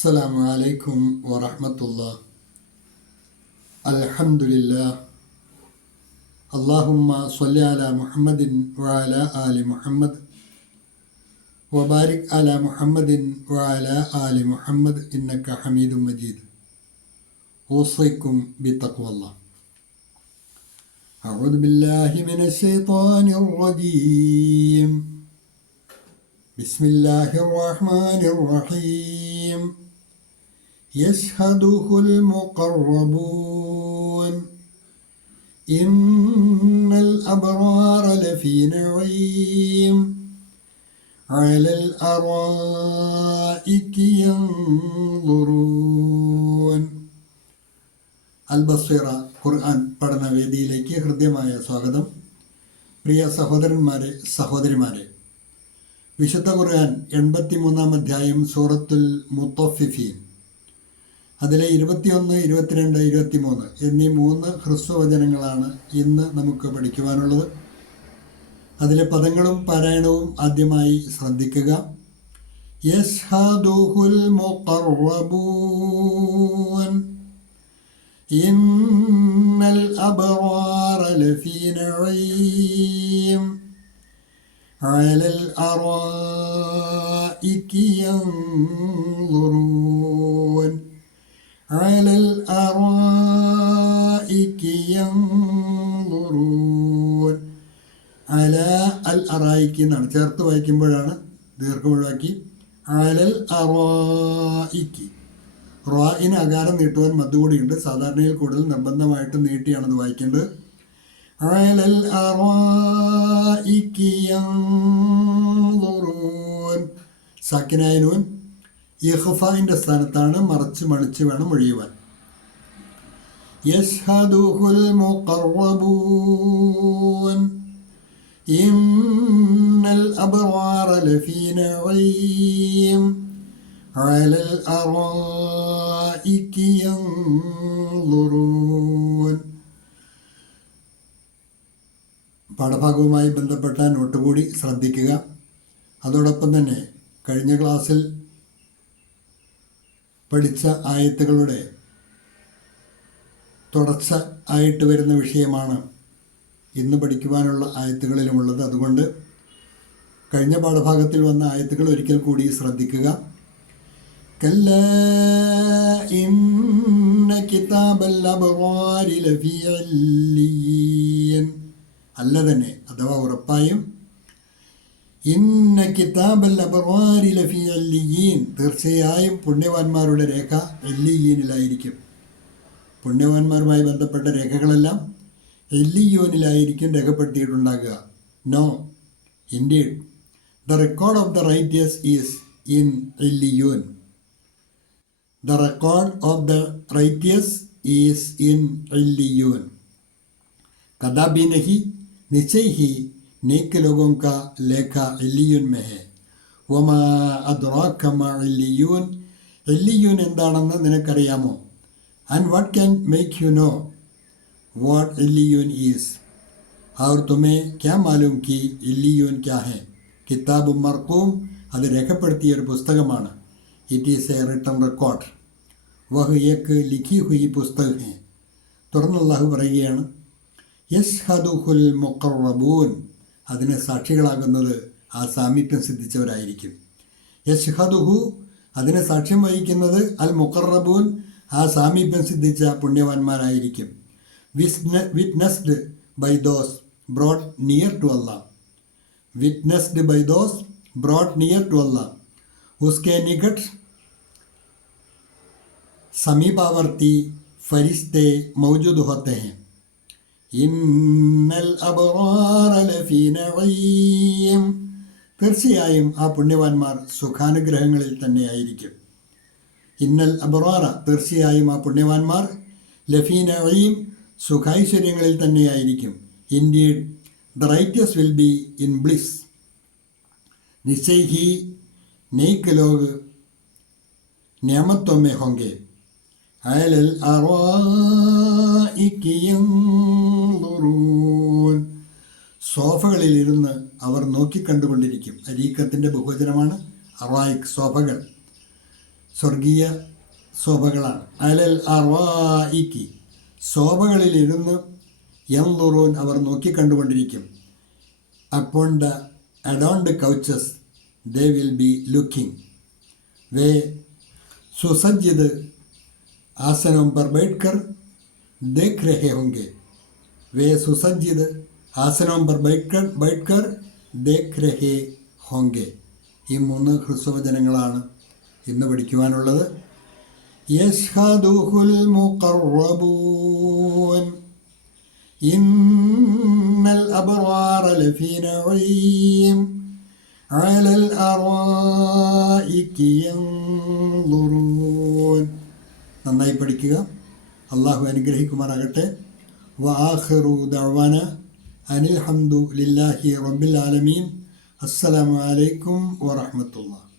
അസ്സലാമു അലൈക്കും വറഹ്മത്തുള്ളാഹി. അൽഹംദുലില്ലാഹ്. അല്ലാഹുമ്മ സ്വല്ലി അലാ മുഹമ്മദിൻ വഅലാ ആലി മുഹമ്മദ് വബാരിക് അലാ മുഹമ്മദിൻ വഅലാ ആലി മുഹമ്മദ് ഇന്നക ഹമീദും മജീദ്. ഊസൈക്കും ബിത്തഖ്വല്ലാഹ്. അഊദു ബില്ലാഹി മിനശ് ശൈത്വാനിർ റജീം. ബിസ്മില്ലാഹിർ റഹ്മാനിർ റഹീം. യശ്ഹദുഹുൽ മുഖറബൂൻ ഇന്നൽ അബ്റാറ ലഫീ നഈം അലൽ അറായികി യൻദുറൂൻ. അൽ ബസ്വീറ ഖുർആൻ പഠനവേദിയിലേക്ക് ഹൃദ്യമായ സ്വാഗതം. പ്രിയ സഹോദരന്മാരെ, സഹോദരിമാരെ, വിശുദ്ധ ഖുർആൻ 83-ാം അധ്യായം സൂറത്തുൽ മുത്തഫിഫീൻ, അതിലെ 21, 22, 23 എന്നീ 3 ഹ്രസ്വവചനങ്ങളാണ് ഇന്ന് നമുക്ക് പഠിക്കുവാനുള്ളത്. അതിലെ പദങ്ങളും പാരായണവും ആദ്യമായി ശ്രദ്ധിക്കുക. യശ്ഹദുഹുൽ മുഖറബൂൻ ഇന്നൽ അബ്റാറ ലഫീ നഈം അലൽ അറായികി യൻദുറൂൻ. അലൽ അറായികി യൻദുറൂൻ. അല അൽ അറായിക്ക് എന്നാണ് ചേർത്ത് വായിക്കുമ്പോഴാണ് ദീർഘം ഒഴിവാക്കി. അലൽ അറായിക്ക്. റായിന് അകാരം നീട്ടുവാൻ മദ്ദുകൂടിയുണ്ട്. സാധാരണയിൽ കൂടുതൽ നിർബന്ധമായിട്ട് നീട്ടിയാണത് വായിക്കേണ്ടത്. അലൽ അറായികി യൻദുറൂൻ. സാക്കിനായ നൂൻ ഇഖ്ഫാഇന്റെ സ്ഥാനത്താണ്, മറച്ച് മണിച്ച് വേണം ഒഴിയുവാൻ. യശ്ഹദുഹുൽ മുഖറബൂൻ ഇന്നൽ അബ്റാറ ലഫീ നഈം അലൽ അറായികി യൻദുറൂൻ. പാഠഭാഗവുമായി ബന്ധപ്പെട്ട നോട്ട് കൂടി ശ്രദ്ധിക്കുക. അതോടൊപ്പം തന്നെ കഴിഞ്ഞ ക്ലാസ്സിൽ പഠിച്ച ആയത്തുകളുടെ തുടർച്ച ആയിട്ട് വരുന്ന വിഷയമാണ് ഇന്ന് പഠിക്കുവാനുള്ള ആയത്തുകളിലുമുള്ളത്. അതുകൊണ്ട് കഴിഞ്ഞ പാഠഭാഗത്തിൽ വന്ന ആയത്തുകൾ ഒരിക്കൽ കൂടി ശ്രദ്ധിക്കുക. കല്ലാ ഇന്ന കിതാബൽ അബ്റാരി ലഫീ ഇല്ലീൻ. അല്ല തന്നെ, അഥവാ ഉറപ്പായും, ഇന്ന കിതാബൽ അബ്റാരി ലഫീ ഇല്ലീൻ, തീർച്ചയായും പുണ്യവാന്മാരുടെ രേഖ ഇല്ലീനിലായിരിക്കും. പുണ്യവാന്മാരുമായി ബന്ധപ്പെട്ട രേഖകളെല്ലാം ഇല്ലിയൂനിലായിരിക്കും രേഖപ്പെടുത്തിയിട്ടുണ്ടാകുക. No, indeed, the record of the righteous is in Illiyyun. The record of the righteous is in Illiyyun. കദാബി നഹി, निश्चय ही नेक लोगों का लेखा इल्लियून में है. वमा अद्राक मा इल्लियून. इल्लियून എന്താണെന്ന് നിനക്കറിയാമോ? And what can make you know what इल्लियून is? और तुम्हें क्या मालूम कि इल्लियून क्या है? കിതാബും മർഖൂം, അത് രേഖപ്പെടുത്തിയ ഒരു പുസ്തകമാണ്. It is a written record. വഹ് ഏക് ലിഖി ഹുയി പുസ്തക് ഹെ. തുടർന്ന് അല്ലാഹു പറയുകയാണ്, യശ്ഹദുഹുൽ മുഖറബൂൻ, അതിന് സാക്ഷികളാകുന്നത് ആ സാമീപ്യം സിദ്ധിച്ചവരായിരിക്കും. യശ്ഹദുഹു, അതിന് സാക്ഷ്യം വഹിക്കുന്നത് അൽ മുഖറബൂൻ, ആ സാമീപ്യം സിദ്ധിച്ച പുണ്യവാന്മാരായിരിക്കും. Witnessed by those brought near to Allah. Witnessed by those brought near to Allah. ഉസ്കെ നികട്ട് സമീപാവർത്തി ഫരിശ്തെ മൗജൂദ് ഹോത്തെ ഹൈ. ഇന്നൽ അബ്റാറ ലഫീ നഈം, തീർച്ചയായും ആ പുണ്യവാന്മാർ സുഖാനുഗ്രഹങ്ങളിൽ തന്നെയായിരിക്കും. ഇന്നൽ അബ്റാറ, തീർച്ചയായും ആ പുണ്യവാന്മാർ ലഫീ നഈം, സുഖൈശ്വര്യങ്ങളിൽ തന്നെയായിരിക്കും. Indeed the righteous will be in bliss. നിശ്ചയ് ഹി നെയ്ക്ക് ലോഗ് നിയമത്വമേ ഹോങ്കെ അലൽ അറായികി യൻദുറൂൻ. സോഫകളിലിരുന്ന് അവർ നോക്കിക്കണ്ടുകൊണ്ടിരിക്കും. അരീക്കത്തിൻ്റെ ബഹുവചനമാണ് അറായിക്, സോഫകൾ. സ്വർഗീയ ശോഭകളാണ്. അലൽ അർവായിക്ക് ശോഭകളിലിരുന്ന് യൻളുറൂൻ അവർ നോക്കിക്കണ്ടുകൊണ്ടിരിക്കും. Upon the adorned couches they will be looking. വേ സുസജ്ജിത് ആസനോं पर बैठकर देख रहे होंगे. वे सुसज्जित ആസനോं पर बैठकर देख रहे होंगे. ഈ 3 ഹ്രസ്വവചനങ്ങളാണ് ഇന്ന് പഠിക്കുവാനുള്ളത്. യശ്ഹദുഹുൽ മുഖറബൂൻ ഇന്നൽ അബ്റാറ ലഫീ നഈം അലൽ അറായികി യൻളുറൂൻ. നന്നായി പഠിക്കുക. അള്ളാഹു അനുഗ്രഹിക്കുമാറാകട്ടെ. വആഖിറു ദഅ്വാന അനിൽ ഹംദു ലില്ലാഹി റബ്ബിൽ ആലമീൻ. അസ്സലാമു അലൈക്കും വറഹ്മത്തുള്ളാഹി.